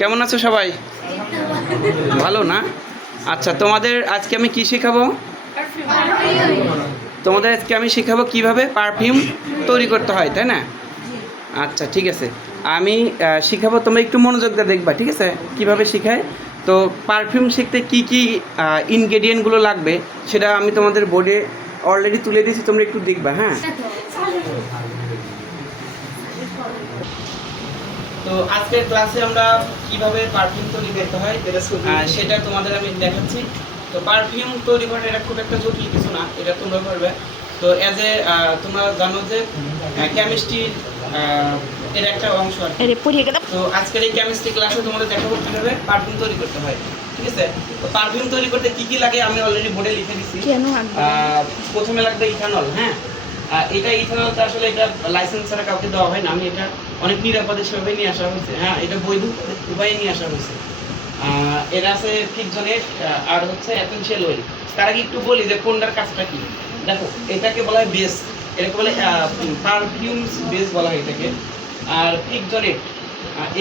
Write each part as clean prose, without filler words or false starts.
কেমন আছো সবাই? ভালো না? আচ্ছা, তোমাদের আজকে আমি কি শেখাবো? তোমাদের আজকে আমি শেখাবো কিভাবে পারফিউম তৈরি করতে হয়, তাই না? আচ্ছা, ঠিক আছে। আমি শেখাবো, তোমরা একটু মনোযোগ দিয়ে দেখবা, ঠিক আছে? কিভাবে শেখায়। তো পারফিউম শিখতে কি কি ইনগ্রেডিয়েন্টগুলো লাগবে সেটা আমি তোমাদের বোর্ডে অলরেডি তুলে দিয়েছি, তোমরা একটু দেখবা, হ্যাঁ? তো আজকের ক্লাসে আমরা কিভাবে পারফিউম তৈরি করতে হয় সেটা তোমাদের আমি দেখাচ্ছি। তো পারফিউম তৈরি করা এটা খুব একটা জটিল কিছু না, এটা তোমরা করবে। তো অ্যাজ এ তোমরা জানো যে কেমিস্ট্রি এর একটা অংশ আর কি। তো আজকের এই কেমিস্ট্রি ক্লাসে তোমাদের দেখাবো কিভাবে পারফিউম তৈরি করতে হয়, ঠিক আছে? তো পারফিউম তৈরি করতে কি কি লাগে আমি অলরেডি বোর্ডে লিখে দিচ্ছি। প্রথমে লাগবে ইথানল, হ্যাঁ। এটা ইথানলটা আসলে এটা লাইসেন্স ছাড়া কাউকে দেওয়া হয় না, আমি এটা অনেক নিরাপদে সেভাবে নিয়ে আসা হয়েছে, হ্যাঁ। এটা বৈধ উপায়ে নিয়ে আসা হয়েছে। এরা আছে ফিকজনের আর হচ্ছে এসেনশিয়াল অয়েল। তার আগে একটু বলি যে কোনটার কাজটা কি। দেখো, এটাকে বলা হয় বেস, এটাকে বলে পারফিউমস বেস বলা হয় এটাকে। আর ফিকজনেট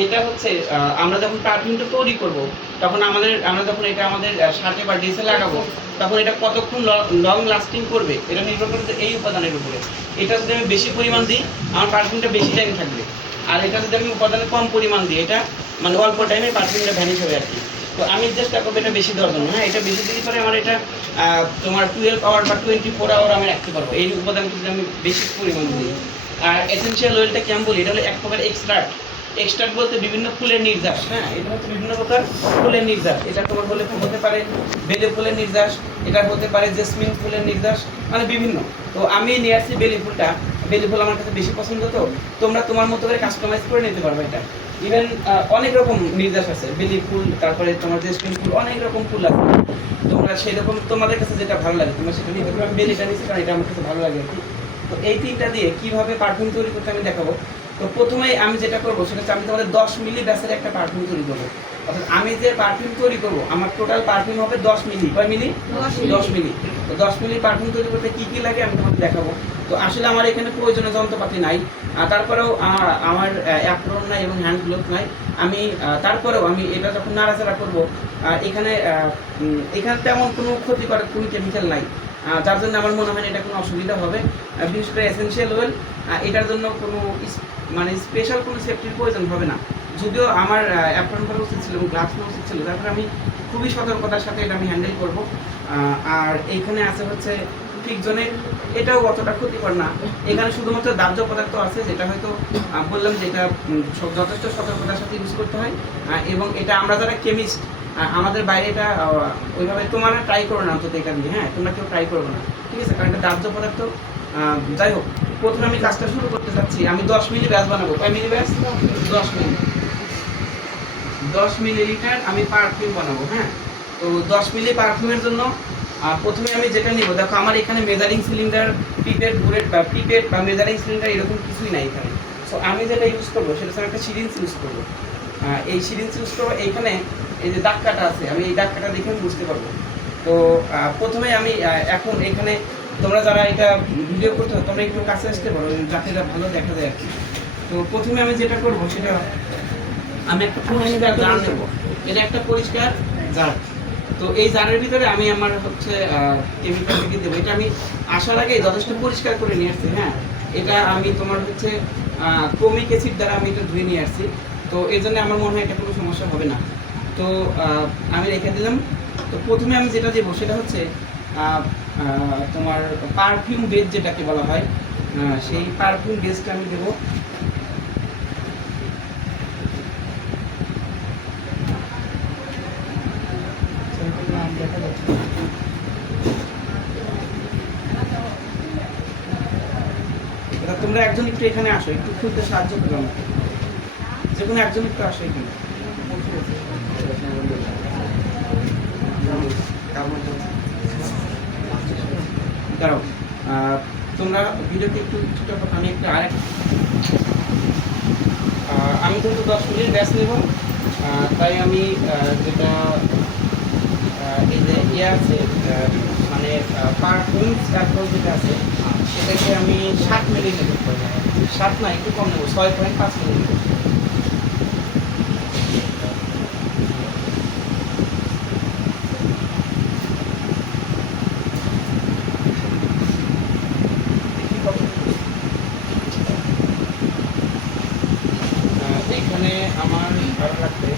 এটা হচ্ছে আমরা যখন পারফিউমটা তৈরি করব তখন আমরা যখন এটা আমাদের শার্টে বা ড্রেসে লাগাবো তখন এটা কতক্ষণ লং লাস্টিং করবে এটা নির্ভর করবে এই উপাদানের উপরে। এটা যদি আমি বেশি পরিমাণ দিই আমার পারফিউমটা বেশি টাইম থাকবে, আর এটা যদি আমি উপাদানে কম পরিমাণ দিই এটা মানে অল্প টাইমে পারফিউমটা ভ্যানিশ হবে আর কি। তো আমি চেষ্টা করবো এটা বেশি দেওয়ার জন্য, হ্যাঁ। এটা বেশি দিলে পরে আমার এটা তোমার 12 আওয়ার বা 24 আওয়ার আমি রাখতে পারবো এই উপাদানটা যদি আমি বেশি পরিমাণ দিই। আর এসেনশিয়াল অয়েলটা কি আমি বলি, এটা হলো এক প্রকার এক্সট্রাক্ট। এক্সট্রাক্ট বলতে বিভিন্ন ফুলের নির্যাস, হ্যাঁ। এটা হচ্ছে বিভিন্ন প্রকার ফুলের নির্যাস। এটা তোমার হতে পারে বেলে ফুলের নির্যাস, এটা হতে পারে জেসমিন ফুলের নির্যাস, মানে বিভিন্ন। তো আমি নিয়ে আসছি বেলি ফুলটা। বেলি ফুল আমার কাছে বেশি পছন্দ, তো তোমরা তোমার মতো করে কাস্টমাইজ করে নিতে পারবে এটা। ইভেন অনেক রকম নির্যাস আছে, বেলি ফুল, তারপরে তোমার জেসমিন ফুল, অনেক রকম ফুল আছে। তোমরা সেরকম তোমাদের কাছে যেটা ভালো লাগে তোমরা সেটা নিতে পারবে। আমি বেলিটা নিচ্ছি কারণ এটা আমার কাছে ভালো লাগে আর কি। তো এই তিনটা দিয়ে কিভাবে পারফিউম তৈরি করতে আমি দেখাবো। তো প্রথমেই আমি যেটা করবো সেটা হচ্ছে আমি তোমাদের 10 মিলি ব্যাসের একটা পারফিউম তৈরি করবো। অর্থাৎ আমি যে পারফিউম তৈরি করবো আমার টোটাল পারফিউম হবে 10 মিলি। কয় মিলি? 10 মিলি। তো 10 মিলি পারফিউম তৈরি করতে কি কি লাগে আমি তোমাদের দেখাবো। তো আসলে আমার এখানে প্রয়োজনীয় যন্ত্রপাতি নাই, তারপরেও আমার অ্যাপ্রন নাই এবং হ্যান্ড গ্লোভ নাই। আমি তারপরেও আমি এটা যখন নাড়াচাড়া করবো এখানে এখানে তেমন কোনো ক্ষতিকর কোনো কেমিক্যাল নাই, যার জন্য আমার মনে হয় না এটা কোনো অসুবিধা হবে। বিশেষ করে এসেনশিয়াল অয়েল এটার জন্য কোনো মানে স্পেশাল কোনো সেফটির প্রয়োজন হবে না। যদিও আমার অ্যাপ্রন করা উচিত ছিল এবং গ্লাভস নেওয়া উচিত ছিল, তারপরে আমি খুবই সতর্কতার সাথে এটা আমি হ্যান্ডেল করবো। আর এইখানে আছে হচ্ছে ফিকজনের, এটাও অতটা ক্ষতিকর না। এখানে শুধুমাত্র দাহ্য পদার্থ আছে যেটা হয়তো বললাম যে এটা যথেষ্ট সতর্কতার সাথে ইউজ করতে হয়। এবং এটা আমরা যারা কেমিস্ট আমাদের বাইরে এটা ওইভাবে তোমরা ট্রাই করো না অন্তত এটা নিয়ে, হ্যাঁ। তোমরা কেউ ট্রাই করবো না, ঠিক আছে? কারণ এটা দাহ্য পদার্থ। যাই হোক, প্রথমে আমি কাজটা শুরু করতে চাচ্ছি। আমি 10 মিলি ব্যাস বানাবো। কয় মিলি ব্যাস? 10 মিলি। 10 মিলিলিটার আমি পারফিউম বানাবো, হ্যাঁ। তো 10 মিলি পারফিউমের জন্য প্রথমে আমি যেটা নিব, দেখো আমার এখানে মেজারিং সিলিন্ডার, পিপেট, বুলেট বা পিপেট বা মেজারিং সিলিন্ডার এরকম কিছুই নাই এখানে। সো আমি যেটা ইউজ করবো সেটা হচ্ছে একটা সিরিঞ্জ ইউজ করবো। এই সিরিঞ্জ ইউজ করবো। এইখানে এই যে দাগ কাটা আছে আমি এই দাগ কাটা দেখে আমি বুঝতে পারবো। তো প্রথমে আমি এখন এখানে তোমরা যারা এটা ভিডিও করতে হয় তোমরা একটু কাছে আসতে পারো যাতে এটা ভালো দেখা যায় আর কি। তো প্রথমে আমি যেটা করবো সেটা আমি একটা পরিষ্কার জার নেবো। এটা একটা পরিষ্কার জার। তো এই জারের ভিতরে আমি আমার হচ্ছে কেমিক্যাল থেকে দেবো। এটা আমি আসার আগে যথেষ্ট পরিষ্কার করে নিয়ে আসছি, হ্যাঁ। এটা আমি তোমার হচ্ছে ক্রোমিক অ্যাসিড দ্বারা আমি এটা ধুয়ে নিয়ে আসছি। তো এই জন্য আমার মনে হয় এটা কোনো সমস্যা হবে না। তো আমি রেখে দিলাম। তো প্রথমে আমি যেটা দেবো সেটা হচ্ছে তোমার পারফিউম বেস যেটাকে বলা হয়, সেই পারফিউম বেসটা আমি দেবো। তোমরা একজন একটু এখানে আসো, একটু খুলতে সাহায্য করবে আমাকে। যে কোনো একজন একটু আসো এখানে। দাঁড়াও, তোমরা ভিডিওকে একটু ছোটো, আমি একটা আমি যেহেতু 10 মিনিট ব্যাস নেব, তাই আমি যেটা এই যে আছে মানে পারফিউম স্যাম্পল যেটা আছে সেটাকে আমি 7 মিলি নেব। 7 না, একটু কম নেবো, 6.5 মিলি নেব। এখানে আমার ভালো লাগবে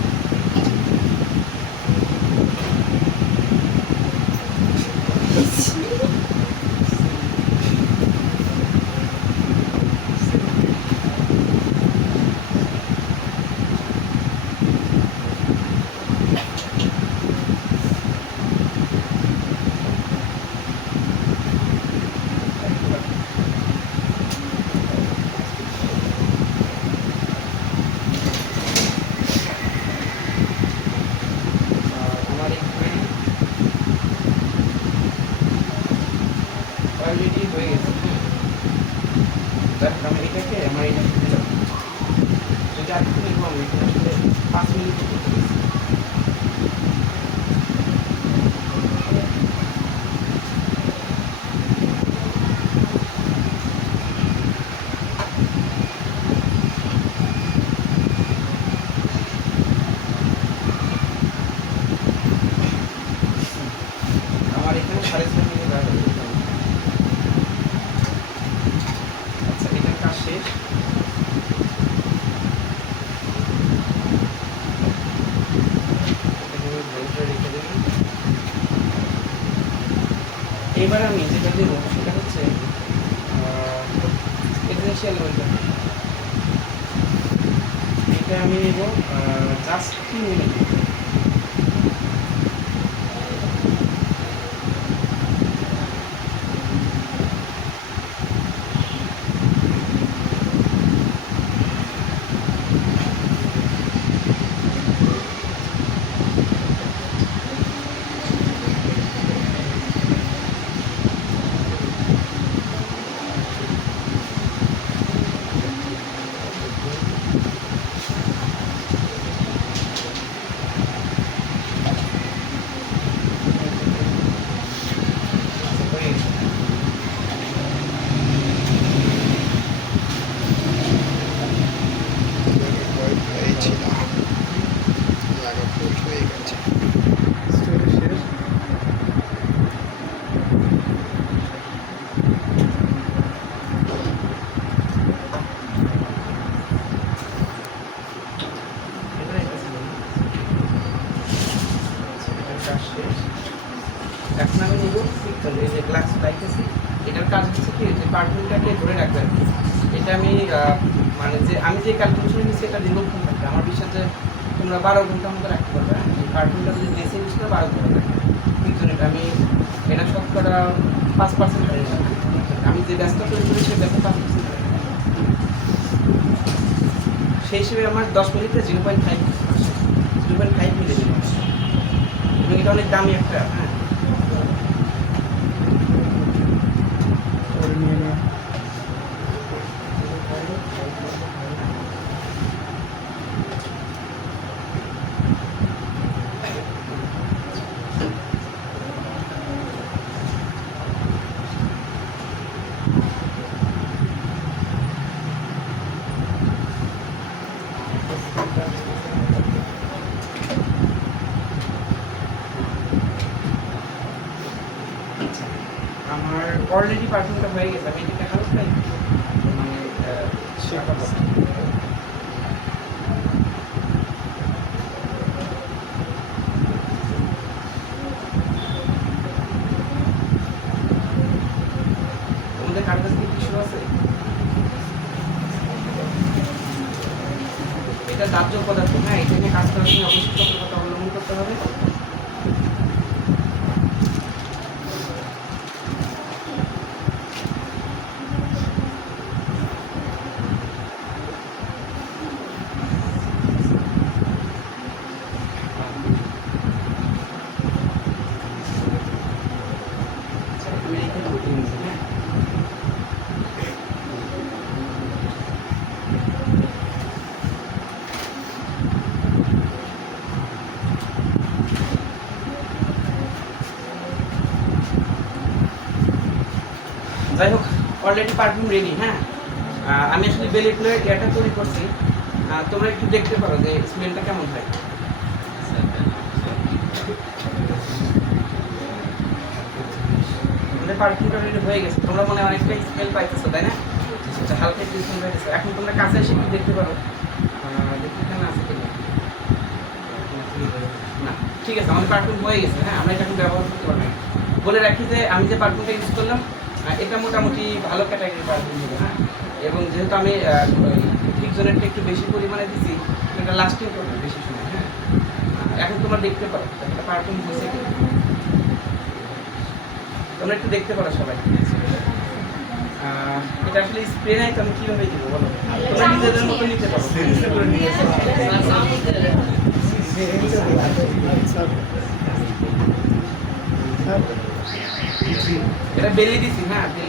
অলরেডি হয়ে গেছে। আমি এটাকে আমার এটা দিলাম, যদি আর একটু নিবো আমি এখানে আসলে 5 মিনিট আমার এখানে 6.5 মিনিট লাগে। আচ্ছা, এটার কাজ শেষ। এবার আমি যেটা দেবো সেটা হচ্ছে এসেনশিয়াল ওয়েলটা। এটা আমি নেব জাস্ট 3 মিনিট। এখন আমি নিব পিক্সেল, এই যে গ্লাস লাইট আছে, এটার কাজ হচ্ছে কি যে পার্টিকেলটাকে ধরে রাখবে। এটা আমি মানে যে আমি যে ক্যালকুলেশন নিচ্ছি এটা দীর্ঘক্ষণ থাকবে। আমার বিশ্বাস যে তোমরা 12 ঘন্টার মতো রাখতে পারবে। এই পার্টিকেলটা যদি বেশি ইউজ করে 12 ঘন্টা থাকে পিক্সেল। এটা আমি এটা শতকরা 5% হয়ে যাবে। আমি যে ব্যস্ত তৈরি করি সেই ব্যস্ত 5% হয়ে যাবে। সেই হিসেবে আমার 10 মিনিটে 0.5 মিলি দিলাম। এবং এটা অনেক দামি একটা, হ্যাঁ। আমার অলরেডি পারফিউমটা হয়ে গেছে। আমি এটাকে হালকা মানে তোমাদের কার কাছে কি টিস্যু আছে? এটা দাহ্য পদার্থ, হ্যাঁ। এটা নিয়ে কাজ করার সময় অবশ্যই সতর্কতা অবলম্বন করতে হবে। যাই হোক, অলরেডি পারফিউম রেডি, হ্যাঁ। আমি আসলে বেলি ফুলের এটা তৈরি করছি। তোমরা একটু দেখতে পারো যে স্মেলটা কেমন হয়। আমাদের পারফিউমটা রেডি হয়ে গেছে। তোমরা মনে হয় অনেকটা স্মেল পাইতেছো, তাই না? হালকা একটু স্মেল পাইতেছো। এখন তোমরা কাছে এসে একটু দেখতে পারো। দেখতে ঠিক আছে আমাদের পারফিউম হয়ে গেছে, হ্যাঁ আমরা এটা এখন ব্যবহার করতে পারবো না। বলে রাখি যে আমি যে পারফিউমটা ইউজ করলাম এটা মোটামুটি ভালো ক্যাটাগরির পারফিউম হবে, হ্যাঁ। এবং যেহেতু আমি ফ্রিকজনেরটা একটু বেশি পরিমাণে দিচ্ছি, এটা লাস্টিং করবে বেশি সময়, হ্যাঁ। এখন তোমরা দেখতে পারো একটা পারফিউম হয়েছে কি, তোমরা একটু দেখতে পারো সবাই। এটা আসলে স্প্রে নাই তো আমি কীভাবে দিব বলো, তোমরা নিজেদের মতো নিতে পারো। এটা বেলি দিছি, হ্যাঁ বেলি